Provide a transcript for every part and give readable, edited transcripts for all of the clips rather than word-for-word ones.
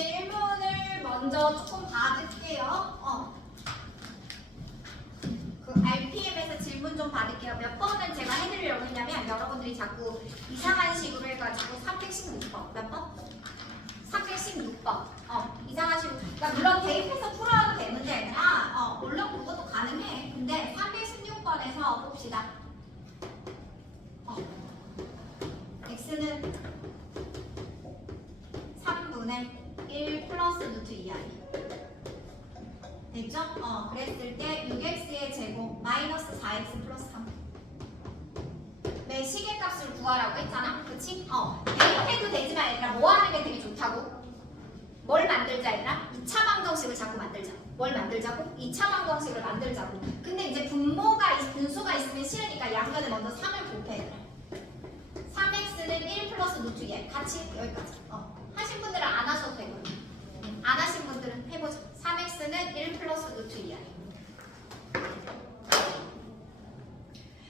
질문을 먼저 조금 받을게요. 그 RPM에서 질문 좀 받을게요. 몇 번은 제가 해드리려고 했냐면 여러분들이 자꾸 이상한 식으로 해가지고 316번 몇 번? 316번 이상한 식으로 그러니까 물론 대입해서 풀어도 되는데 물론 그것도 가능해. 근데 316번에서 봅시다. x는 3분의 1 플러스 루트 2i 됐죠? 그랬을 때 6x의 제곱 마이너스 4x 플러스 3 내 시계값을 구하라고 했잖아. 그치? 대입해도 되지만 얘들아 뭐 하는 게 되게 좋다고? 뭘 만들자 얘들아? 2차 방정식을 자꾸 만들자. 뭘 만들자고? 2차 방정식을 만들자고. 근데 이제 분수가 있으면 싫으니까 양변에 먼저 3을 곱해 얘들아. 3x는 1 플러스 루트 2 같이 여기까지. 하신 분들은 안 하셔도 되고 안 하신 분들은 해보자. 3x는 1 플러스 루트 2i.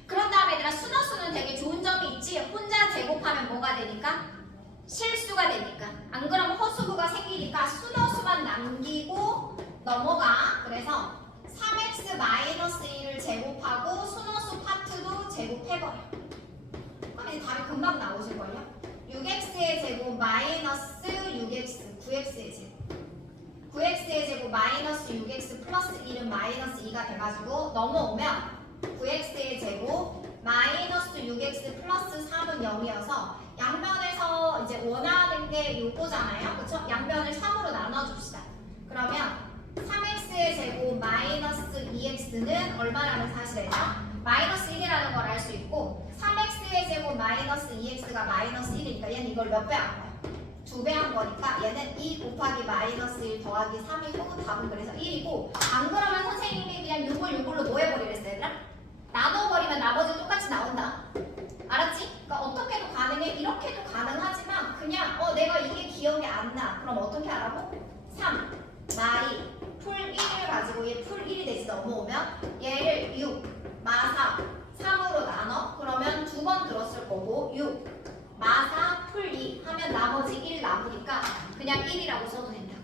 그런 다음에 얘들아 순허수는 되게 좋은 점이 있지. 혼자 제곱하면 뭐가 되니까? 실수가 되니까. 안 그러면 허수부가 생기니까 순허수만 남기고 넘어가. 그래서 3x 마이너스 1을 제곱하고 순허수 파트도 제곱해버려. 그럼 이제 답이 금방 나오실걸요? 6x의 제곱 마이너스 6x 9x의 제곱 9x의 제곱 마이너스 6x 플러스 1은 마이너스 2가 돼가지고 넘어오면 9x의 제곱 마이너스 6x 플러스 3은 0이어서 양변에서 이제 원하는 게 요거잖아요. 그쵸? 양변을 3으로 나눠줍시다. 그러면 3x의 제곱 마이너스 2x는 얼마라는 사실이죠? 마이너스 1이라는 걸 알 수 있고 3x의 제곱 마이너스 2x가 마이너스 1이니까 얘는 이걸 몇 배 한 거야? 2배 한 거니까 얘는 2 곱하기 마이너스 1 더하기 3이고 답은 그래서 1이고 안 그러면 선생님이 그냥 요걸로 뭐 해버리랬어요 얘들아? 나눠버리면 나머지 똑같이 나온다. 알았지? 그러니까 어떻게도 가능해. 이렇게도 가능하지만 그냥 내가 이게 기억이 안 나. 그럼 어떻게 하라고? 3 마이 풀 1을 가지고 얘 풀 1이 돼서 넘어오면 얘를 6 마사 3으로 나눠. 그러면 두 번 들었을 거고 6 마사 풀 2 하면 나머지 1 남으니까 그냥 1이라고 써도 된다.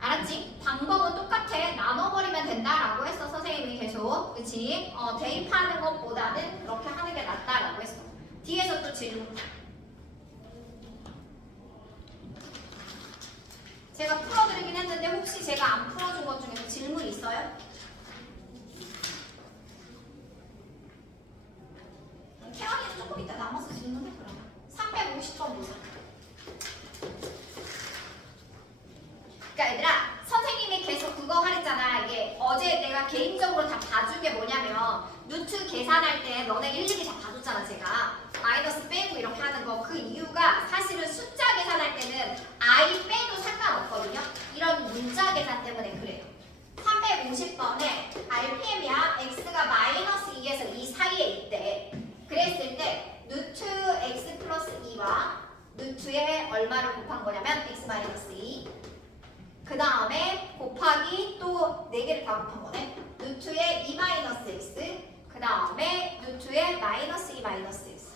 알았지? 방법은 똑같아. 나눠버리면 된다라고 했어 선생님이 계속. 그치? 대입하는 것보다는 그렇게 하는 게 낫다라고 했어. 뒤에서 또 질문. 제가 풀어드리긴 했는데 혹시 제가 안 풀어준 것 중에서 질문 있어요? 태연이는 조금 이따 남아서 질문해 그러면. 350번 보자. 그러니까 얘들아 선생님이 계속 그거 하랬잖아. 이게 어제 내가 개인적으로 다 봐준 게 뭐냐면 루트 계산할 때 너네 일일이 다 봐줬잖아. 제가 마이너스 빼고 이렇게 하는 거. 그 이유가 사실은 숫자 계산할 때는 i 빼도 상관없거든요. 이런 문자 계산 때문에 그래요. 350번에 RPM이야. x가 마이너스 2에서 2 사이에 있대. 그랬을 때 루트 x 플러스 2와 루트에 얼마를 곱한 거냐면 x 마이너스 2 그 다음에 곱하기 또 4개를 다 곱한 거네. 루트에 2 마이너스 x 그 다음에 루트에 마이너스 2 마이너스 x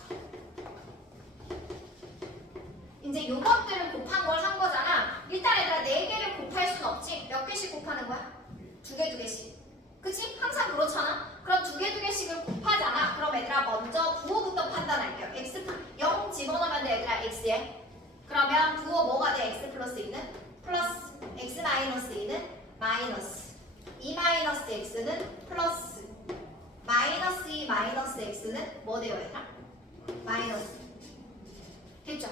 이제 요것들을 곱한 걸 한 거잖아. 일단 얘들아 4개를 곱할 순 없지. 몇 개씩 곱하는 거야? 2개 2개씩. 그치? 항상 그렇잖아. 그럼 2개 2개씩을 곱하잖아. 그럼 얘들아 먼저 부호부터 판단할게요. x 0 집어넣으면 돼 얘들아 x에. 그러면 부호 뭐가 돼? x 플러스 2는? 플러스 x 마이너스 2는 마이너스 2 마이너스 x는 플러스 마이너스 2 마이너스 x는 뭐 돼요 얘들아? 마이너스. 됐죠?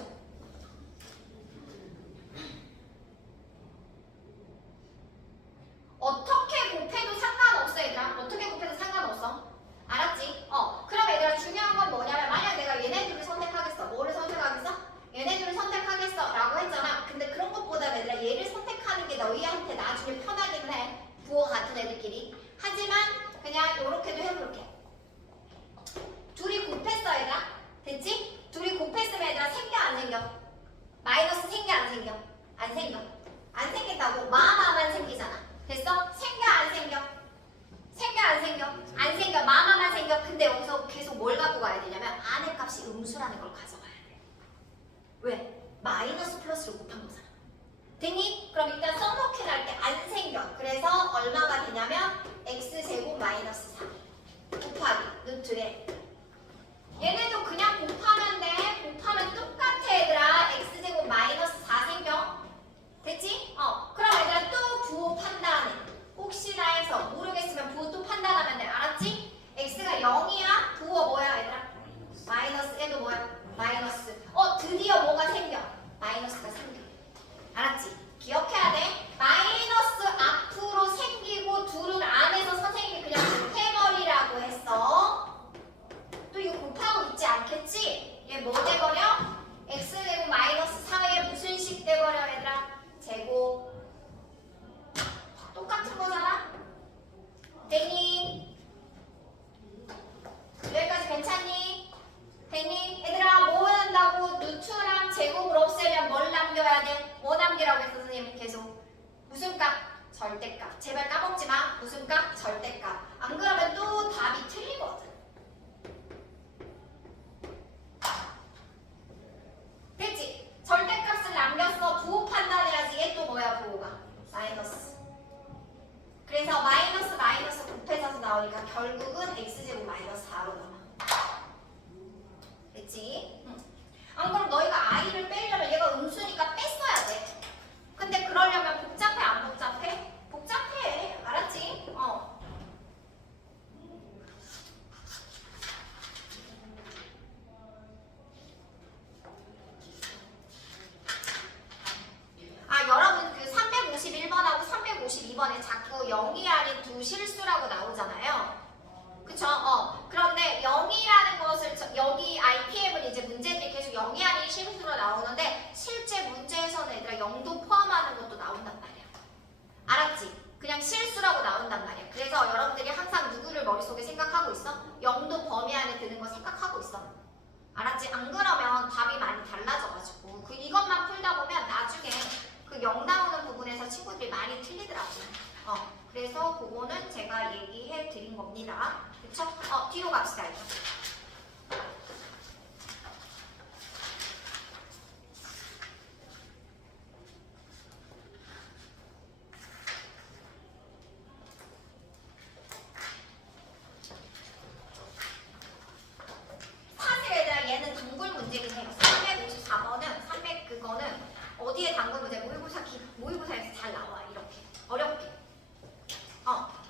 어떻게 곱해도 상관없어 얘들아. 어떻게 곱해도 상관없어. 알았지? 그럼 얘들아 중요한 건 뭐냐면 만약 내가 얘네들을 선택하겠어. 뭐를 선택하겠어? 얘네들을 선택하겠어 라고 했잖아. 근데 그런 것보다 얘들아 얘를 선택하는 게 너희한테 나중에 편하기는 해. 부호 같은 애들끼리. 하지만 그냥 요렇게도 해볼게. 둘이 곱했어 얘들아. 됐지? 둘이 곱했으면 얘들아 생겨 안 생겨? 마이너스 생겨 안 생겨? 안 생겨. 안 생긴다고 마마만 생기잖아. 됐어? 생겨 안 생겨? 생겨 안 생겨? 안 생겨. 마마만 생겨. 근데 여기서 계속 뭘 갖고 가야 되냐면 안의 값이 음수라는 걸 가져가야 돼. 왜? 마이너스 플러스를 곱한 거잖아. 되니? 그럼 일단 써놓긴 할 때 안 생겨. 그래서 얼마가 되냐면 x제곱 마이너스 4 곱하기 루트에 얘네도 그냥 곱하면 돼. 곱하면 똑같아 얘들아. x제곱 마이너스 4 생겨. 됐지? 그럼 얘들아 또 부호 판단해. 혹시나 해서 모르겠으면 부호 또 판단하면 돼. 알았지? x가 0이야. 부호 뭐야 얘들아? 마이너스. 얘도 뭐야? 마이너스. 드디어 뭐가 생겨? 마이너스가 생겨. 알았지? 기억해야 돼. 마이너스 앞으로 생기고 둘은 안에서 선생님이 그냥 곱해버리라고 했어. 또 이거 곱하고 있지 않겠지? 얘 뭐 돼버려? x제곱 마이너스 4에 무슨 식 돼버려 얘들아? 제곱. 똑같은 거잖아? 되니? 여기까지 괜찮니? 되니? 얘들아 뭐 한다고? 루트랑 제곱을 없애면 뭘 남겨야 돼? 뭐 남기라고 했어 선생님이 계속? 무슨 값? 절대값. 제발 까먹지 마. 무슨 값? 절대값. 안 그러면 또 답이 틀리거든. 됐지? 절대값을 남겼어. 부호 판단해야지. 얘 또 뭐야 부호가? 마이너스. 그래서 마이너스 마이너스 곱해져서 나오니까 결국은 x제곱 마이너스 4로 나와. 됐지? 안 그럼 너희가 i를 빼려면 얘가 음수니까 뺐어야 돼. 근데 그러려면 복잡해 안 복잡해? 복잡해. 알았지? 여러분 그 351번하고 352번에 자꾸 0이 아닌 두 실수라고 나오잖아요. 그쵸? 그런데 0이라는 것을 여기 RPM은 이제 문제들이 계속 0이 아닌 실수로 나오는데 실제 문제에서는 얘들아 0도 포함하는 것도 나온단 말이야. 알았지? 그냥 실수라고 나온단 말이야. 그래서 여러분들이 항상 누구를 머릿속에 생각하고 있어? 0도 범위 안에 드는 거 생각하고 있어. 알았지? 안 그러면 답이 많이 달라져가지고 이것만 풀다 보면 나중에 그 0 나오는 부분에서 친구들이 많이 틀리더라고요. 그래서 그거는 제가 얘기해 드린 겁니다. 그쵸? 뒤로 갑시다. 이거. 사실 얘들아 얘는 단골 문제긴 해요. 354번은 300 그거는 어디에 단골 문제? 모의고사에서 잘 나와. 이렇게 어렵게.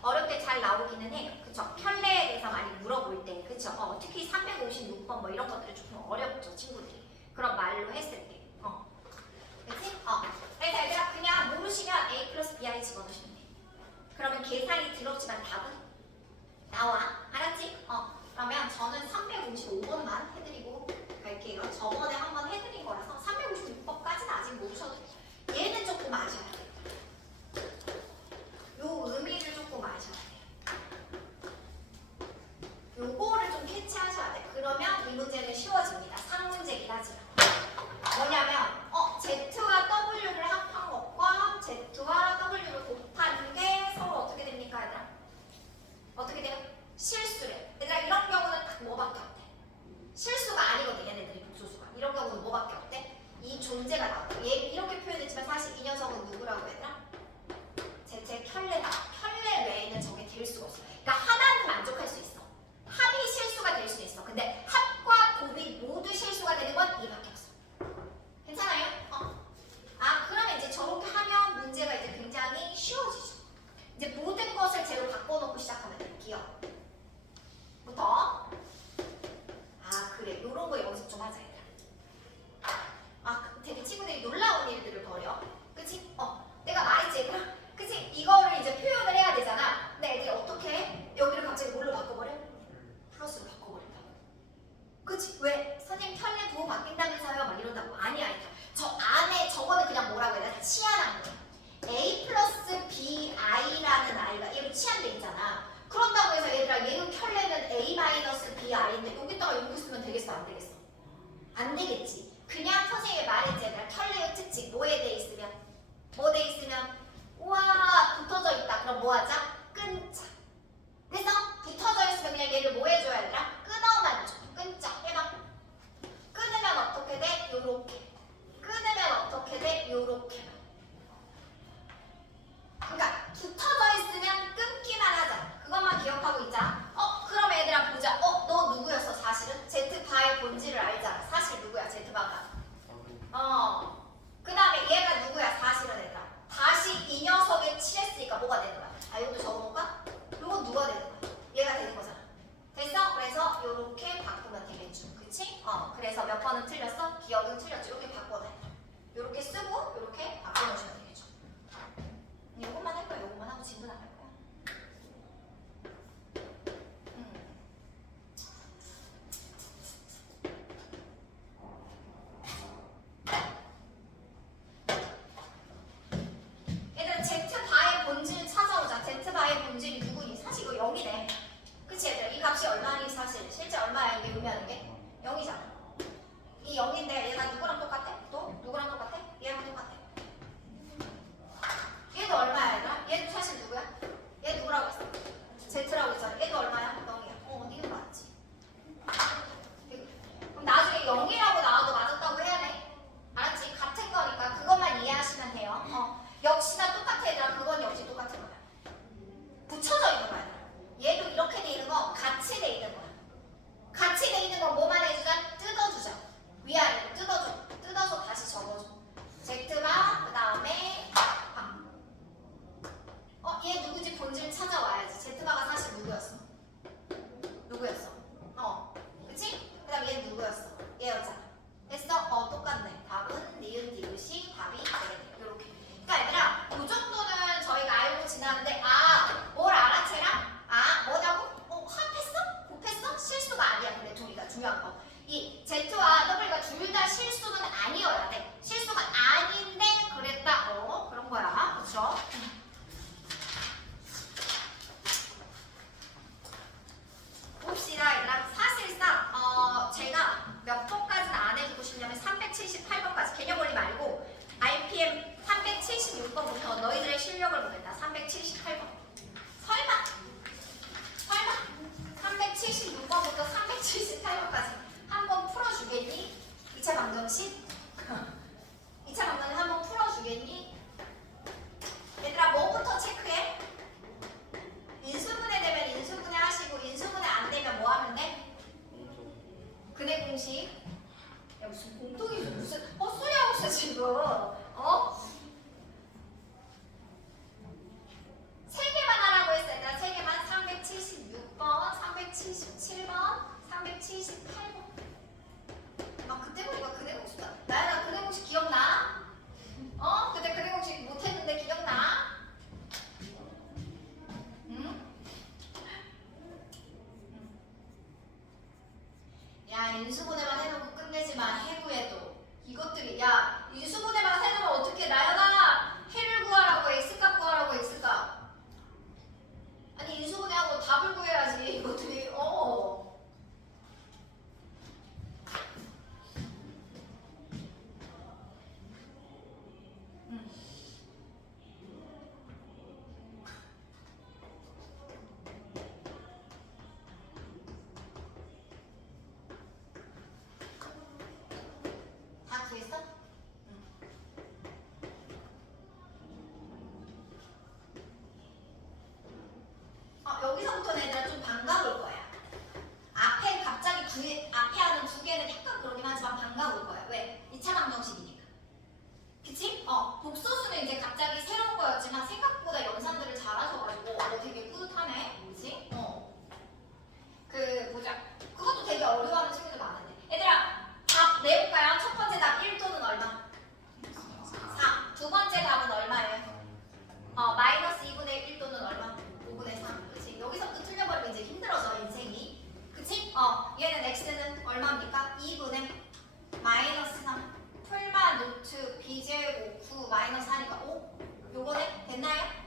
어렵게 잘 나오기는 해요. 그쵸? 편례에 대해서 많이 물어볼 때. 그쵸? 특히 356번 뭐 이런 것들이 조금 어렵죠. 친구들이. 그런 말로 했을 때. 그치? 그래서 얘들아 그냥 모르시면 A 플러스 BI 집어넣으시면 돼. 그러면 계산이 더럽지만 답은 나와. 알았지? 그러면 저는 355번만 해드리고 갈게요. 저번에 한번 해드린 거라서 356번까지는 아직 모르셔도 돼요. 얘는 조금 아셔야 돼요. 요 의미를 조금 아셔야 돼요. 요거를 좀 캐치하셔야 돼. 그러면 이 문제는 쉬워집니다. 3문제긴 하지만. 뭐냐면 Z와 W를 합한 것과 Z와 W를 곱하는 게 서로 어떻게 됩니까 얘들아? 어떻게 돼요? 실수래. 얘들아 이런 경우는 딱 뭐밖에 없대? 실수가 아니거든 얘네들이 복소수가. 이런 경우는 뭐밖에 없대? 이 존재가 나와. 얘 이렇게 표현했지만 사실 이 녀석은 누구라고 얘들아? 제 켤레다. 켤레 외에는 저게 될 수가 없어. 그러니까 하나는 만족할 수 있어. 합이 실수가 될 수 있어. 근데 합과 곱이 모두 실수가 되는 건 이밖에 없어. 괜찮아요? 그러면 이제 저렇게 하면 문제가 이제 굉장히 쉬워지죠. 이제 모든 것을 제로 바꿔놓고 시작하면 돼요. 기억부터. 그래. 요런 거 연습 좀 하자 얘들아. 되게 친구들이 놀라운 일들을 벌여. 그치? 내가 말했지 얘들아. 그치? 이거를 이제 표현을 해야 되잖아. 근데 애들이 어떻게 해? 여기를 갑자기 뭘로 바꿔버려? 플러스로 바꿔버린다고. 그치? 왜? 선생님 켤레 부호 바뀐다면서요? 막 이런다고. 아니야. 저 안에 저거는 그냥 뭐라고 해야 되나? 치환한 거야. A 플러스 BI라는 아이가 얘로 치환돼 있잖아. 그런다고 해서 얘들아 얘의 켤레는 A 마이너스 BI인데 여기다가 이렇게 쓰면 되겠어? 안 되겠어? 안 되겠지. 그냥 선생님이 말했지 얘들아. 켤레의 특징 뭐에 대해 있으면? 뭐 돼 있으면? 우와 붙어져 있다. 그럼 뭐 하자? 끊자. 그래서 붙어져 있으면 그냥 얘를 뭐 해줘야 되나? 끊어만 줘. 끊자. 해봐. 끊으면 어떻게 돼? 요렇게. 끊으면 어떻게 돼? 요렇게. 어? 세 개만 하라고 했어. 얘들아, 세 개만. 376번, 377번, 378번. 막 그때 보니까 그대 공식다. 나연아, 그대 공식 기억나? 어? 그때 그대 공식 못했는데 기억나? 응? 야, 인수분해만 해놓고 끝내지 마. 해구해도. 이것들이, 야, 인수분해만 해놓으면 어떻게 나연아 해를 구하라고 해, x값 구하라고 해, x값. 아니, 인수분해하고 답을 구해야지. 이것들이. 다 구했어? 여기서부터는 얘들아 좀 반가울 거야. 앞에 갑자기 앞에 하는 두 개는 약간 그러긴 하지만 반가울 거야. 왜? 2차 방정식이니까. 그치? 복소수는 이제 갑자기 새로운 거였지만 생각보다 연산들을 잘하셔가지고 되게 뿌듯하네. 그치? 보자. 그것도 되게 어려워하는 친구들 많은데. 얘들아, 답 내볼까요? 첫 번째 답 1도는 얼마? 4. 두 번째 답은 얼마예요? 마이너스 2분의 1 1도는 얼마? 5분의 3. 그치? 여기서부터 틀려버리면 이제 힘들어져, 인생이. 그치? 얘는 x는 얼마입니까? 2분의 마이너스 3. 풀만 루트 b제곱 9 마이너스 하니까 5? 요거네? 됐나요?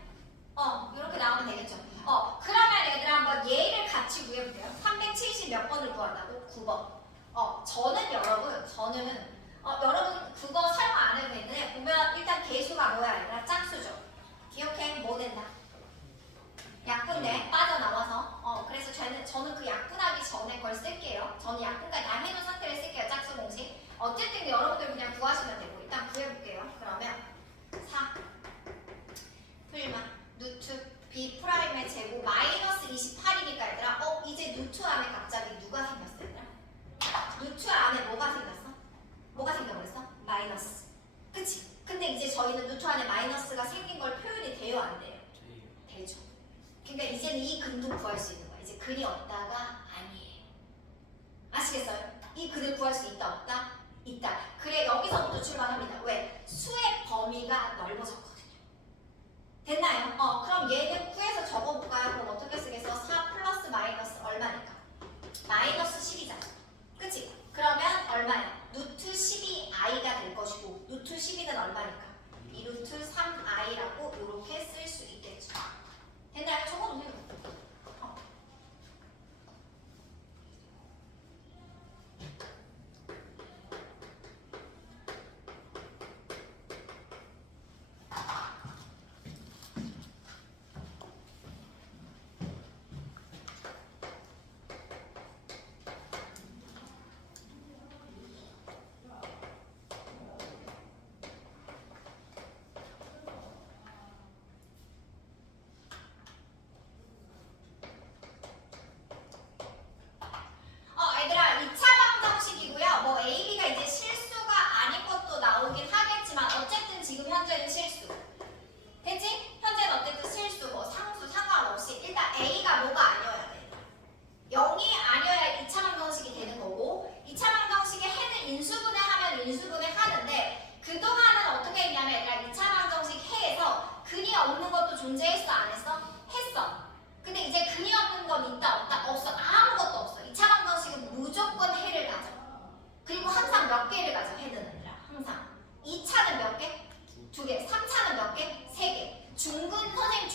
이렇게 나오면 되겠죠. 그러면 얘들아 한번 얘를 같이 구해볼게요. 370 몇 번을 구한다고? 9번. 저는 여러분 그거 사용 안 해도 되는데 보면 일단 개수가 뭐야? 얘들아 짝수죠. 기억해? 뭐 된다? 약분돼 빠져나와서 그래서 저는 그 약분하기 전에 걸 쓸게요. 저는 약분까지 다 해놓은 상태를 쓸게요. 짝수 공식. 어쨌든 여러분들 그냥 구하시면 되고 일단 구해볼게요. 그러면 4 풀만 루트 b 프라임의 제곱 마이너스 28이니까 얘들아 이제 루트 안에 갑자기 누가 생겼어 얘들아? 루트 안에 뭐가 생겼어? 뭐가 생겨버렸어? 마이너스. 그치? 근데 이제 저희는 루트 안에 마이너스가 생긴 걸 표현이 돼요 안 돼요? 되죠. 그러니까 이제는 이 근도 구할 수 있는 거야. 이제 근이 없다가 아니에요. 아시겠어요? 이 근을 구할 수 있다 없다? 있다. 그래 여기서부터 출발합니다. 왜? 수의 범위가 넓어졌거든요. 됐나요? 그럼 얘는 구해서 적어볼까요? 그럼 어떻게 쓰겠어? 4 플러스 마이너스 얼마니까? 마이너스 10이잖아. 그치? 그러면 얼마야? 루트 12i가 될 것이고 루트 12는 얼마니까? 2루트 3i라고 이렇게 쓸 수 있겠죠. 됐나요? 적어놓으세요. 얘들아 2차 방정식이고요. 뭐 A, B가 이제 실수가 아닌 것도 나오긴 하겠지만 어쨌든 지금 현재는 실수. 됐지? 현재는 어쨌든 실수, 뭐 상수 상관없이 일단 A가 뭐가 아니어야 돼. 0이 아니어야 2차 방정식이 되는 거고 2차 방정식의 해는 인수분해하면 인수분해하는데 그동안은 어떻게 했냐면 얘들아 2차 방정식 해에서 근이 없는 것도 존재했어 안 했어? 했어. 근데 이제 근이 없는 건 있다 없다? 없어. 아무것도 없어. 2차 방정식은 무조건 해를 가져. 그리고 항상 몇 개를 가져 해는 얘들아 항상. 2차는 몇 개? 2개. 3차는 몇 개? 3개. 중근 선생님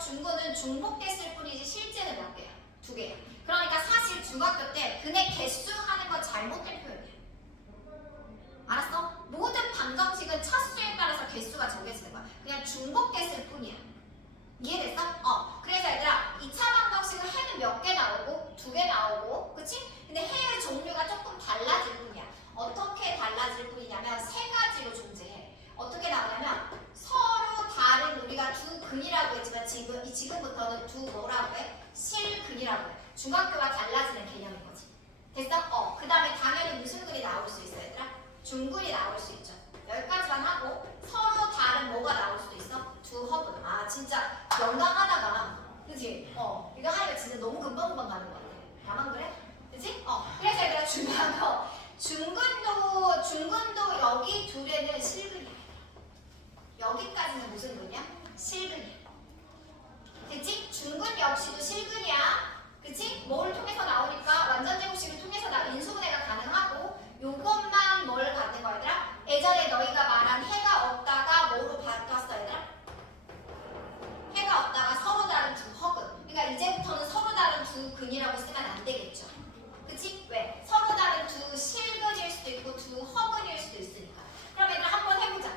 중근은 중복됐을 뿐이지 실제는 몇 개야? 2개야. 그러니까 사실 중학교 때 근의 개수 하는 건 잘못된 표현이야. 알았어? 모든 방정식은 차수에 따라서 개수가 정해지는 거야. 그냥 중복됐을 뿐이야. 이해됐어? 그래서 얘들아 2차 방정식은 해는 몇 개 나오고 2개 나오고 그치? 근데 해의 종류가 조금 달라질 뿐이야. 어떻게 달라질 뿐이냐면 세 가지로 존재해. 어떻게 나오냐면 서로 다른 우리가 두 근이라고 했지만 지금부터는 두 뭐라고 해? 실근이라고 해. 중학교와 달라지는 개념인 거지. 됐어? 그 다음에 당연히 무슨 근이 나올 수 있어 얘들아? 중근이 나올 수 있죠. 여기까지만 하고 서로 다른 뭐가 나올 수도 있어? 두 허브. 아 진짜 연강하다가 그치? 이거 하니까 진짜 너무 금방금방 가는 것 같아. 나만 그래? 그치? 그래서 얘들아 중요한 거 중근도 여기 둘에는 실근이야. 여기까지는 무슨 근이야? 실근이야. 그치? 중근 역시도 실근이야. 그치? 뭐를 통해서 나오니까 완전 제곱식을 통해서 인수분해가 가능하고 요것만 뭘 갖는 거야 얘들아? 예전에 너희가 말한 해가 없다가 뭐로 바뀌었어 얘들아? 해가 없다가 서로 다른 두 허근. 그러니까 이제부터는 서로 다른 두 근이라고 쓰면 안 되겠죠. 그치? 왜? 서로 다른 두 실근일 수도 있고 두 허근일 수도 있으니까. 그럼 얘들아 한번 해보자.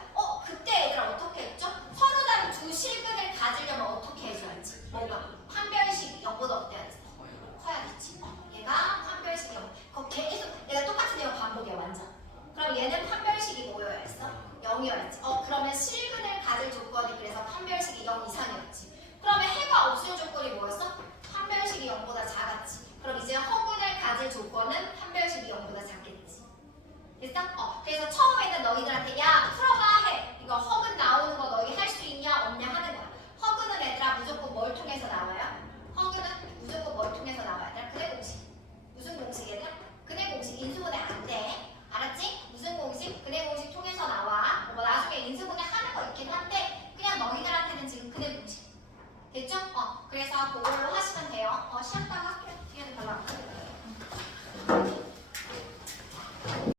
그때 얘들아 어떻게 했죠? 서로 다른 두 실근을 가지려면 어떻게 해줘야지? 뭐가? 판별식이 0보다 어때야 돼? 커야겠지. 얘가 판별식이 0. 그거 계속 내가 똑같은 내용 반복이야 완전. 그럼 얘는 판별식이 뭐여야 했어? 0이어야지. 그러면 실근을 가질 조건이 그래서 판별식이 0 이상이었지. 그러면 해가 없을 조건이 뭐였어? 판별식이 0보다 작았지. 그럼 이제 허근을 가질 조건은 판별식이 0보다 작겠지. 됐어? 그래서 처음에는 너희들한테 야 풀어봐 해. 이거 허근 나오는 거 너희 할 수 있냐 없냐 하는 거야. 허근은 얘들아 무조건 뭘 통해서 나와요? 허근은 무조건 뭘 통해서 나와야 얘들아? 근해 공식. 무슨 공식 얘들아? 근해 공식. 인수분해 안 돼. 알았지? 무슨 공식? 근해 공식 통해서 나와. 뭐 나중에 인수분해 하는 거 있긴 한데 그냥 너희들한테는 지금 근해 공식. 됐죠? 그래서 그걸로 하시면 돼요. 시험 따가 학교 뒤에는 별로 안 크거든요.